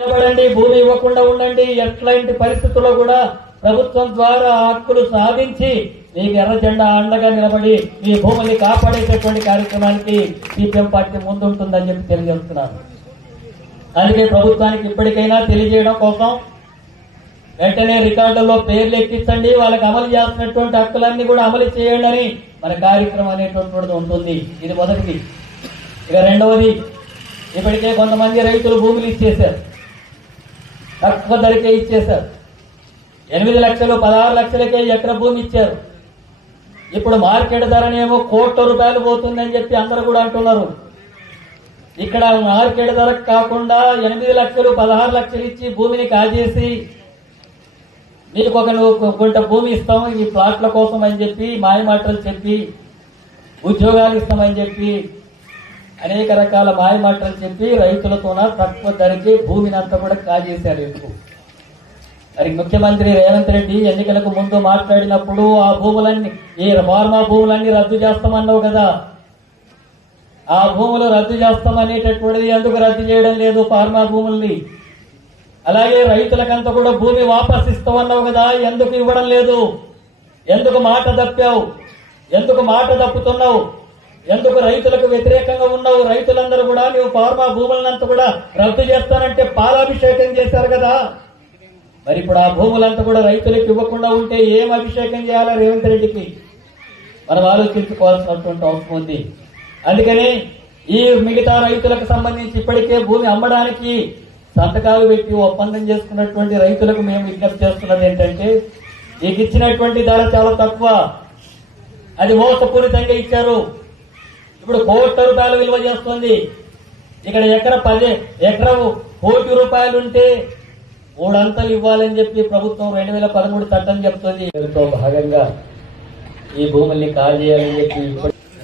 నిలబడండి, భూమి ఇవ్వకుండా ఉండండి. ఎట్లాంటి పరిస్థితుల్లో కూడా ప్రభుత్వం ద్వారా హక్కులు సాధించి మీకు ఎర్ర జెండా అండగా నిలబడి మీ భూముల్ని కాపాడేటటువంటి కార్యక్రమానికి సిపిఎం పార్టీ ముందుంటుందని చెప్పి తెలియజేస్తున్నారు. అందుకే ప్రభుత్వానికి ఇప్పటికైనా తెలియజేయడం కోసం వెంటనే రికార్డుల్లో పేర్లు ఎక్కించండి, వాళ్ళకి అమలు చేస్తున్నటువంటి హక్కులన్నీ కూడా అమలు చేయండి అని మన కార్యక్రమం అనేటువంటిది ఉంటుంది. ఇది మొదటిది. ఇక రెండవది, ఇప్పటికే కొంతమంది రైతులు భూములు ఇచ్చేశారు, తక్కువ ధరకే ఇచ్చేశారు. 8 లక్షలు 16 లక్షలకే ఎకర భూమి ఇచ్చారు. ఇప్పుడు మార్కెట్ ధరనేమో ₹1,00,00,000 పోతుందని చెప్పి అందరూ కూడా అంటున్నారు. ఇక్కడ మార్కెట్ ధర కాకుండా 8 లక్షలు 16 లక్షలు ఇచ్చి భూమిని కాజేసి మీకు ఒక గుంట భూమి ఇస్తాము ఈ ప్లాట్ల కోసం అని చెప్పి మాయమాటలు చెప్పి, ఉద్యోగాలు ఇస్తామని చెప్పి అనేక రకాల మాయమాటలు చెప్పి రైతులతోన తక్కువ ధరకి భూమిని అంతా కూడా కాజేశారు. ఇప్పుడు మరి ముఖ్యమంత్రి రేవంత్ రెడ్డి ఎన్నికలకు ముందు మాట్లాడినప్పుడు ఆ భూములన్నీ, ఈ ఫార్మా భూములన్నీ రద్దు చేస్తామన్నావు కదా, ఆ భూములు రద్దు చేస్తామనేటటువంటిది ఎందుకు రద్దు చేయడం లేదు ఫార్మా భూముల్ని? అలాగే రైతులకంతా కూడా భూమి వాపస్ ఇస్తామన్నావు కదా, ఎందుకు ఇవ్వడం లేదు? ఎందుకు మాట తప్పావు? ఎందుకు మాట తప్పుతున్నావు? ఎందుకు రైతులకు వ్యతిరేకంగా ఉన్నావు? రైతులందరూ కూడా నువ్వు ఫార్మా భూములంతా కూడా రద్దు చేస్తానంటే పాలాభిషేకం చేశారు కదా. మరి ఇప్పుడు ఆ భూములంతా కూడా రైతులకు ఇవ్వకుండా ఉంటే ఏం అభిషేకం చేయాలా రేవంత్ రెడ్డికి? మనం ఆలోచించుకోవాల్సినటువంటి అవసరం ఉంది. అందుకని ఈ మిగతా రైతులకు సంబంధించి ఇప్పటికే భూమి అమ్మడానికి సంతకాలు పెట్టి ఒప్పందం చేసుకున్నటువంటి రైతులకు మేము విజ్ఞప్తి చేస్తున్నది ఏంటంటే, మీకు ఇచ్చినటువంటి ధర చాలా తక్కువ, అది మోసపూరితంగా ఇచ్చారు. ఇప్పుడు ₹1,00,00,000 విలువ చేస్తుంది. ఇక్కడ ఎకరా ₹1,00,00,000 ఉంటే 3 అంతలు ఇవ్వాలని చెప్పి ప్రభుత్వం 2013 చట్టం చెప్తుంది. దీంతో భాగంగా ఈ భూముల్ని కాజేయాలని చెప్పి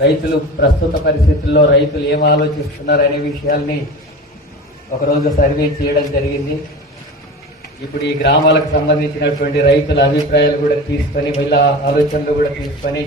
రైతులు ప్రస్తుత పరిస్థితుల్లో రైతులు ఏం ఆలోచిస్తున్నారు అనే విషయాల్ని ఒకరోజు సర్వే చేయడం జరిగింది. ఇప్పుడు ఈ గ్రామాలకు సంబంధించినటువంటి రైతుల అభిప్రాయాలు కూడా తీసుకొని, వీళ్ళ ఆలోచనలు కూడా తీసుకొని